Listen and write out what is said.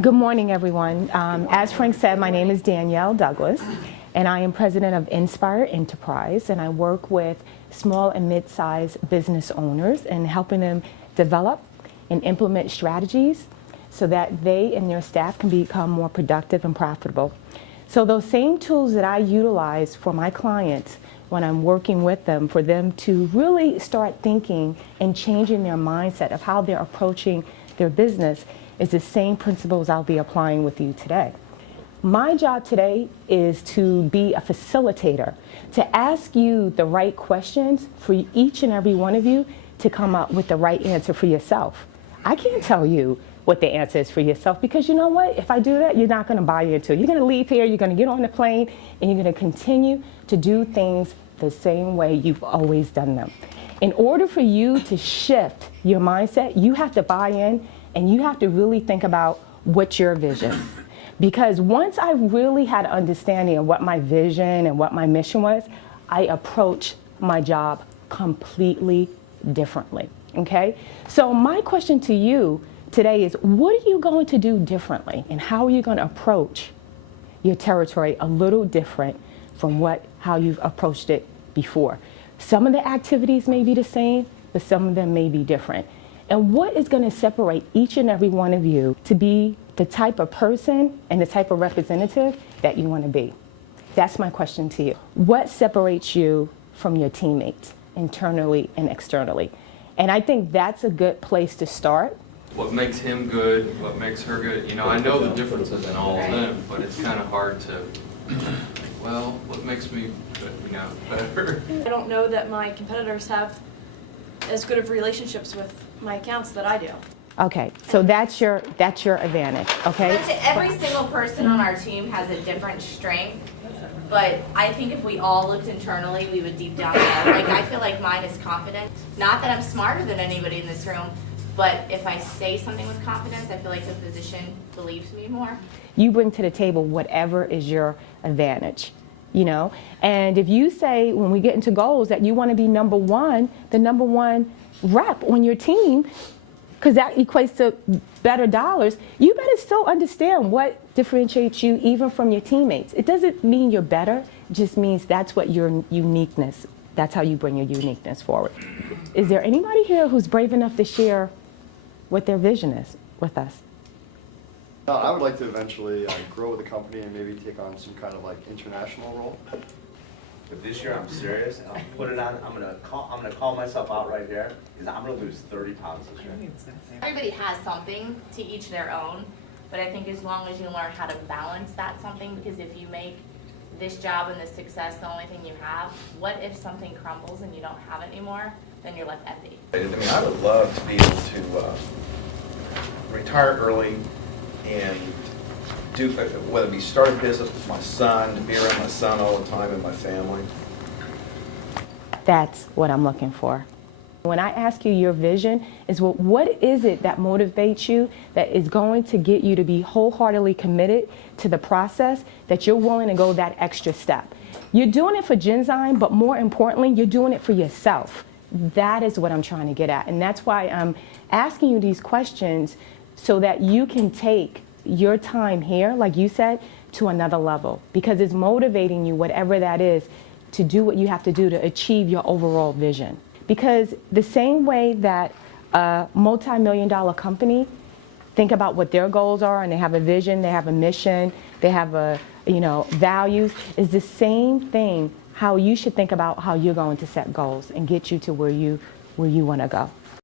Good morning, everyone. As Frank said, my name is Danielle Douglas, and I am president of Inspire Enterprise, and I work with small and mid-sized business owners and helping them develop and implement strategies so that they and their staff can become more productive and profitable. So those same tools that I utilize for my clients when I'm working with them, for them to really start thinking and changing their mindset of how they're approaching their business, is the same principles I'll be applying with you today. My job today is to be a facilitator, to ask you the right questions for each and every one of you to come up with the right answer for yourself. I can't tell you what the answer is for yourself because you know what? If I do that, you're not going to buy into it. You're going to leave here, you're going to get on the plane, and you're going to continue to do things the same way you've always done them. In order for you to shift your mindset, you have to buy in and you have to really think about what's your vision. Because once I really had an understanding of what my vision and what my mission was, I approached my job completely differently, okay? So my question to you today is, what are you going to do differently? And how are you going to approach your territory a little different from how you've approached it before? Some of the activities may be the same, but some of them may be different. And what is going to separate each and every one of you to be the type of person and the type of representative that you want to be? That's my question to you. What separates you from your teammates internally and externally? And I think that's a good place to start. What makes him good, what makes her good, you know, I know the differences in all of them, but it's kind of hard to, well, what makes me, better? I don't know that my competitors have as good of relationships with my accounts that I do. Okay, so that's your advantage, okay? Every single person on our team has a different strength, but I think if we all looked internally, we would deep down know. Like, I feel like mine is confident. Not that I'm smarter than anybody in this room, but if I say something with confidence, I feel like the physician believes me more. You bring to the table whatever is your advantage, you know? And if you say, when we get into goals, that you want to be number one, the number one rep on your team, because that equates to better dollars, you better still understand what differentiates you even from your teammates. It doesn't mean you're better, it just means that's what your uniqueness, that's how you bring your uniqueness forward. Is there anybody here who's brave enough to share what their vision is with us? I would like to eventually grow with the company and maybe take on some kind of like international role. But this year I'm serious, and I'll put it on. I'm gonna call myself out right here, because I'm gonna lose 30 pounds this year. Everybody has something, to each their own, but I think as long as you learn how to balance that something, because if you make this job and this success the only thing you have, what if something crumbles and you don't have it anymore, then you're left empty. I mean, I would love to be able to retire early and do, whether it be start a business with my son, to be around my son all the time and my family. That's what I'm looking for. When I ask you your vision, is what is it that motivates you, that is going to get you to be wholeheartedly committed to the process, that you're willing to go that extra step? You're doing it for Genzyme, but more importantly, you're doing it for yourself. That is what I'm trying to get at. And that's why I'm asking you these questions, so that you can take your time here, like you said, to another level, because it's motivating you, whatever that is, to do what you have to do to achieve your overall vision. Because the same way that a multi-million-dollar company think about what their goals are, and they have a vision, they have a mission, they have values, is the same thing how you should think about how you're going to set goals and get you to where you want to go.